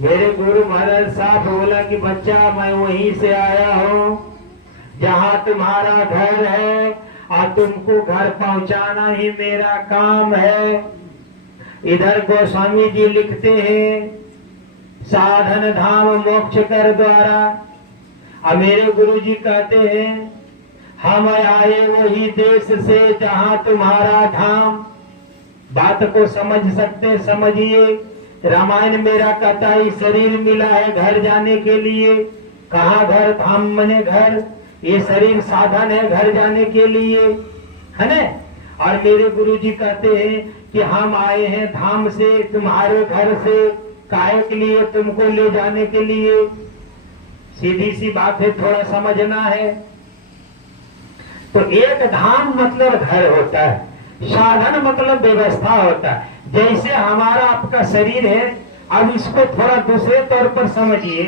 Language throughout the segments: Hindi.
मेरे गुरु महाराज साहब बोला कि बच्चा मैं वहीं से आया हूँ जहाँ तुम्हारा घर है और तुमको घर पहुँचाना ही मेरा काम है। इधर गोस्वामी जी लिखते हैं साधन धाम मोक्ष कर द्वारा। और मेरे गुरु जी कहते हैं हम आए वही देश से जहाँ तुम्हारा धाम। बात को समझ सकते समझिए। रामायण मेरा कहता है शरीर मिला है घर जाने के लिए। कहाँ घर? धाम मने घर। ये शरीर साधन है घर जाने के लिए, है ना। और मेरे गुरु जी कहते हैं कि हम आए हैं धाम से तुम्हारे घर से काहे के लिए? तुमको ले जाने के लिए। सीधी सी बात है, थोड़ा समझना है। तो एक धाम मतलब घर होता है, साधन मतलब व्यवस्था होता है। जैसे हमारा आपका शरीर है, अब इसको थोड़ा दूसरे तौर पर समझिए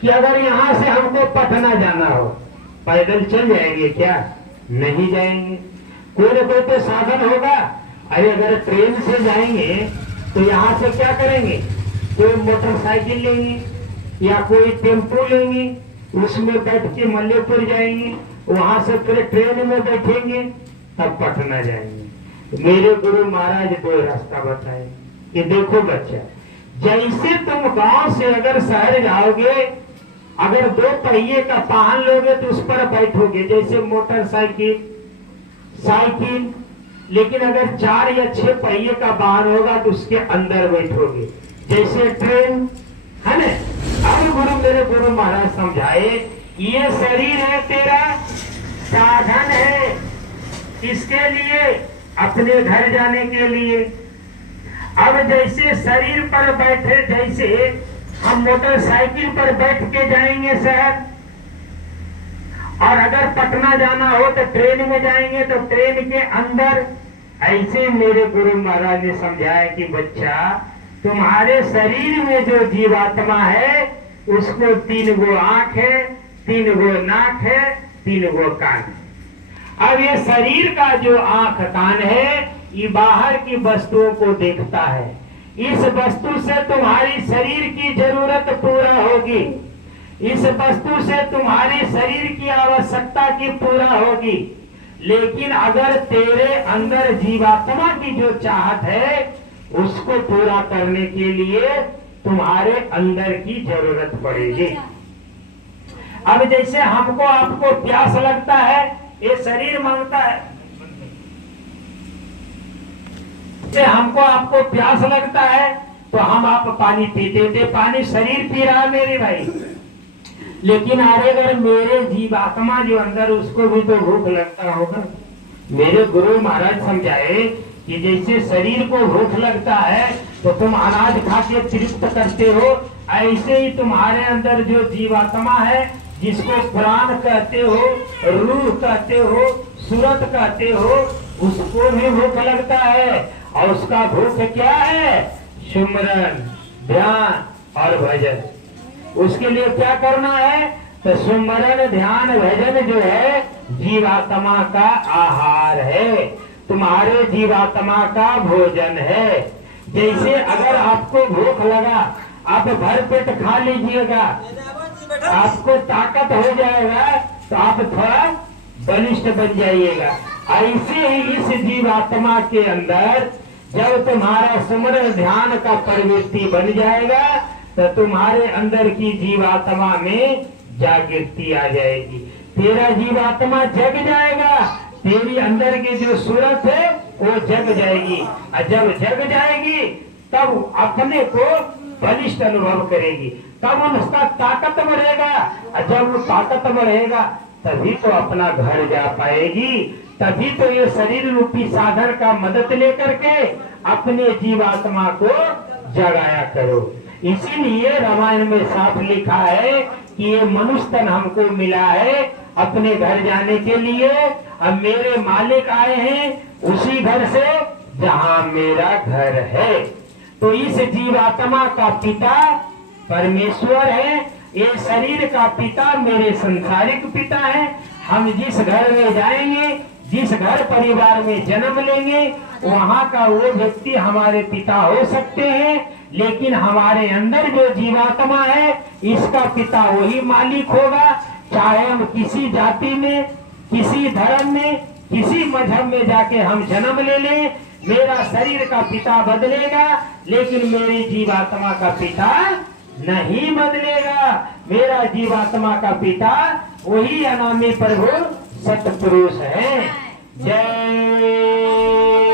कि अगर यहाँ से हमको पटना जाना हो, पैदल चल जाएंगे क्या? नहीं जाएंगे, कोई ना कोई तो साधन होगा। अरे अगर ट्रेन से जाएंगे तो यहाँ से क्या करेंगे? कोई मोटरसाइकिल लेंगे या कोई टेम्पो लेंगे, उसमें बैठ के मल्लेपुर जाएंगे, वहां से फिर ट्रेन में बैठेंगे, तब पटना जाएंगे। मेरे गुरु महाराज दो रास्ता बताए कि देखो बच्चा, जैसे तुम गांव से अगर शहर जाओगे, अगर दो पहिए का वाहन लोगे तो उस पर बैठोगे, जैसे मोटरसाइकिल, साइकिल। लेकिन अगर 4 या 6 पहिए का वाहन होगा तो उसके अंदर बैठोगे, जैसे ट्रेन, है ना। अब मेरे गुरु महाराज समझाए ये शरीर है तेरा साधन है, इसके लिए अपने घर जाने के लिए। अब जैसे शरीर पर बैठे, जैसे हम मोटरसाइकिल पर बैठ के जाएंगे शहर, और अगर पटना जाना हो तो ट्रेन में जाएंगे तो ट्रेन के अंदर। ऐसे मेरे गुरु महाराज ने समझाया कि बच्चा, तुम्हारे शरीर में जो जीवात्मा है उसको 3 गो आंख है, 3 गो नाक है, 3 गो कान है। अब ये शरीर का जो आंख कान है ये बाहर की वस्तुओं को देखता है। इस वस्तु से तुम्हारी शरीर की जरूरत पूरा होगी, इस वस्तु से तुम्हारे शरीर की आवश्यकता की पूरा होगी। लेकिन अगर तेरे अंदर जीवात्मा की जो चाहत है उसको पूरा करने के लिए तुम्हारे अंदर की जरूरत पड़ेगी। अब जैसे हमको आपको प्यास लगता है, ये शरीर मांगता है, हमको आपको प्यास लगता है तो हम आप पानी पीते थे, पानी शरीर पी रहा मेरे भाई। लेकिन अगर मेरे जीवात्मा जो अंदर, उसको भी तो भूख लगता होगा। मेरे गुरु महाराज समझाए कि जैसे शरीर को भूख लगता है तो तुम अनाज खा के तृप्त करते हो, ऐसे ही तुम्हारे अंदर जो जीवात्मा है, जिसको प्राण कहते हो, रूह कहते हो, सूरत कहते हो, उसको भी भूख लगता है। और उसका भूख क्या है? सुमरन, ध्यान और भजन। उसके लिए क्या करना है? तो सुमरन, ध्यान, भजन जो है जीवात्मा का आहार है, तुम्हारे जीवात्मा का भोजन है। जैसे अगर आपको भूख लगा, आप भर पेट खा लीजिएगा, आपको ताकत हो जाएगा तो आप थोड़ा बलिष्ठ बन जाइएगा। ऐसे ही इस जीवात्मा के अंदर जब तुम्हारा सुमरन ध्यान का प्रवृत्ति बन जाएगा तो तुम्हारे अंदर की जीवात्मा में जागृति आ जाएगी, तेरा जीवात्मा जग जाएगा, तेरी अंदर की जो सूरत है वो जग जाएगी। और जब जग जाएगी तब अपने को बलिष्ठ अनुभव करेगी, तब उसका ताकत बढ़ेगा। और जब वो ताकत बढ़ेगा तभी तो अपना घर जा पाएगी, तभी तो ये शरीर रूपी साधन का मदद लेकर के अपने जीवात्मा को जगाया करो। इसीलिए रामायण में साफ लिखा है कि ये मनुष्य तन हमको मिला है अपने घर जाने के लिए। अब मेरे मालिक आए हैं उसी घर से जहाँ मेरा घर है। तो इस जीवात्मा का पिता परमेश्वर है, ये शरीर का पिता मेरे संसारिक पिता है। हम जिस घर में जाएंगे जिस घर परिवार में जन्म लेंगे वहाँ का वो व्यक्ति हमारे पिता हो सकते हैं, लेकिन हमारे अंदर जो जीवात्मा है इसका पिता वही मालिक होगा। चाहे हम किसी जाति में, किसी धर्म में, किसी मजहब में जाके हम जन्म ले लें, मेरा शरीर का पिता बदलेगा लेकिन मेरी जीवात्मा का पिता नहीं बदलेगा। मेरा जीवात्मा का पिता वही अनामी प्रभु सतपुरुष है। जय